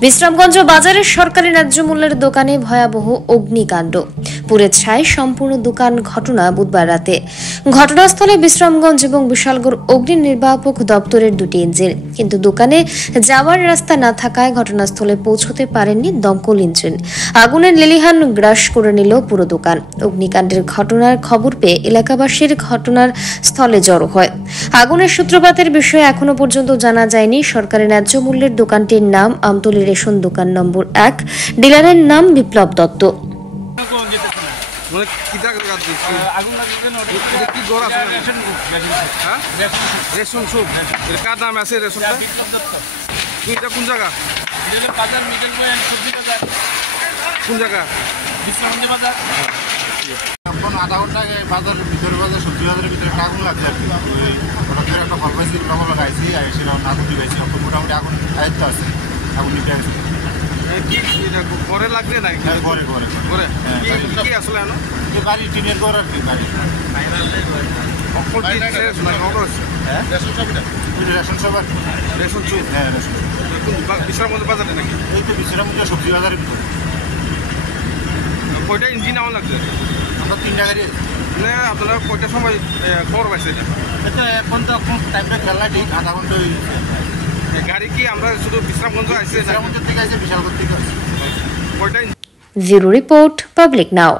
বিশ্রামগঞ্জ বাজারের সরকারি ন্যায্য মূল্যের দোকানে ভয়াবহ অগ্নিকাণ্ড, পুড়ে ছাই সম্পূর্ণ দোকান। ঘটনা বুধবার রাতে। ঘটনাস্থলে বিশ্রামগঞ্জ এবং বিশালগড় অগ্নি নির্বাপক দপ্তরের দুটি ইঞ্জিন, কিন্তু দোকানে যাওয়ার রাস্তা না থাকায় ঘটনাস্থলে পৌঁছতে পারেননি দমকল ইঞ্জিন। আগুনের লেলিহান গ্রাস করে নিল পুরো দোকান। অগ্নিকাণ্ডের ঘটনার খবর পেয়ে এলাকাবাসীর ঘটনার স্থলে জড়ো হয়। আগুনের সূত্রপাতের বিষয়ে এখনো পর্যন্ত জানা যায়নি। সরকারি ন্যায্য মূল্যের দোকানটির নাম আমতলী রেশন দোকান নম্বর 1, ডিলারের নাম বিপ্লব দত্ত। আধা ঘন্টা আগে ভিতরে বাজার সবজি বাজারের ভিতরে একটা আগুন লাগছে আর কি। হঠাৎ করে একটা ফল পাইছি, লবণ লাগাইছি, আর সেটা আগুন দিয়েছি। মোটামুটি আগুন আয়ত্ত আছে, আগুন নিতে গেছে। ঘরে লাগবে না? ঘরে ঘরে ঘরে কি আসলে বাড়ি টিনের ঘর আর কি। বাড়ি রেশন সবার রেশন চুপ। হ্যাঁ, রেশন বিশ্রামগঞ্জ বাজারে নাকি? এই তো বিশ্রামগঞ্জ সবজি বাজারের ভিতরে। কয়টা ইঞ্জিন আমার লাগছে? আমরা 3টা গাড়ি। আপনারা কয়টার সময় খবর পাইছে? এটা এখন তো টাইমটা খেলা ঠিক আধা ঘন্টা হয়ে গেছে। গাড়ি কি আমরা শুধু বিশ্রামগঞ্জ আসছে? বিশ্রামগঞ্জের থেকে আসছে, বিশালগড় থেকে আসছে। কয়টা? ব্যুরো রিপোর্ট, পাবলিক নাও।